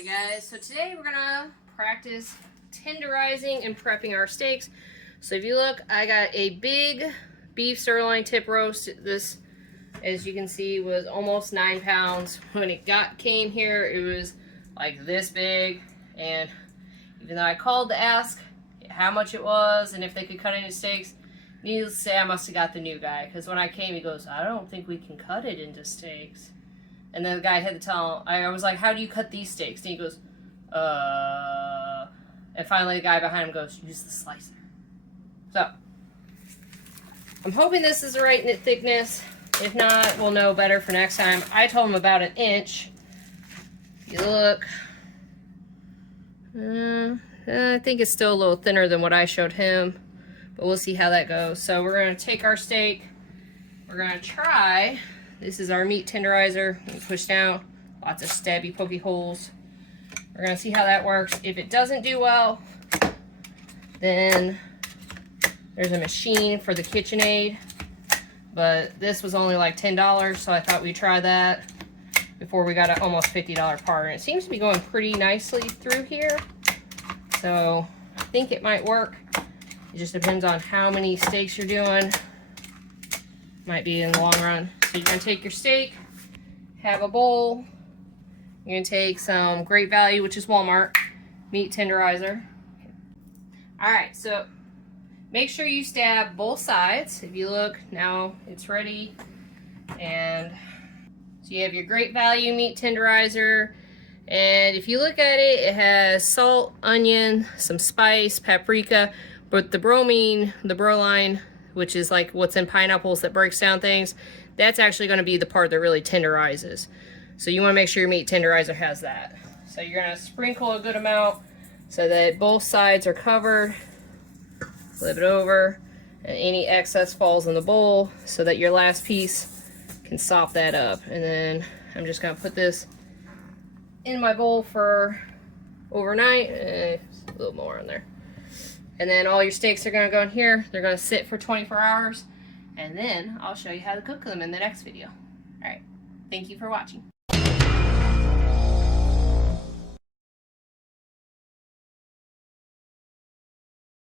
Alright guys, so today we're gonna practice tenderizing and prepping our steaks. So if you look, I got a big beef sirloin tip roast. This, as you can see, was almost 9 pounds. When it came here, it was like this big, and even though I called to ask how much it was and if they could cut into steaks, needless to say, I must have got the new guy, because when I came, he goes, I don't think we can cut it into steaks. And then the guy had to tell him, I was like, how do you cut these steaks? And he goes, And finally the guy behind him goes, use the slicer. So, I'm hoping this is the right thickness. If not, we'll know better for next time. I told him about 1 inch. If you look, I think it's still a little thinner than what I showed him. But we'll see how that goes. So we're going to take our steak. We're going to try. This is our meat tenderizer. Push down. Lots of stabby, pokey holes. We're going to see how that works. If it doesn't do well, then there's a machine for the KitchenAid. But this was only like $10, so I thought we'd try that before we got an almost $50 part. And it seems to be going pretty nicely through here. So I think it might work. It just depends on how many steaks you're doing. Might be in the long run. So you're going to take your steak, have a bowl. You're going to take some Great Value, which is Walmart, meat tenderizer. Alright, so make sure you stab both sides. If you look, now it's ready. And so you have your Great Value meat tenderizer. And if you look at it, it has salt, onion, some spice, paprika. But the bromine, which is like what's in pineapples that breaks down things, that's actually going to be the part that really tenderizes. So you want to make sure your meat tenderizer has that. So you're going to sprinkle a good amount so that both sides are covered. Flip it over, and any excess falls in the bowl so that your last piece can sop that up. And then I'm just going to put this in my bowl for overnight. A little more in there. And then all your steaks are going to go in here. They're going to sit for 24 hours. And then I'll show you how to cook them in the next video. Alright, thank you for watching.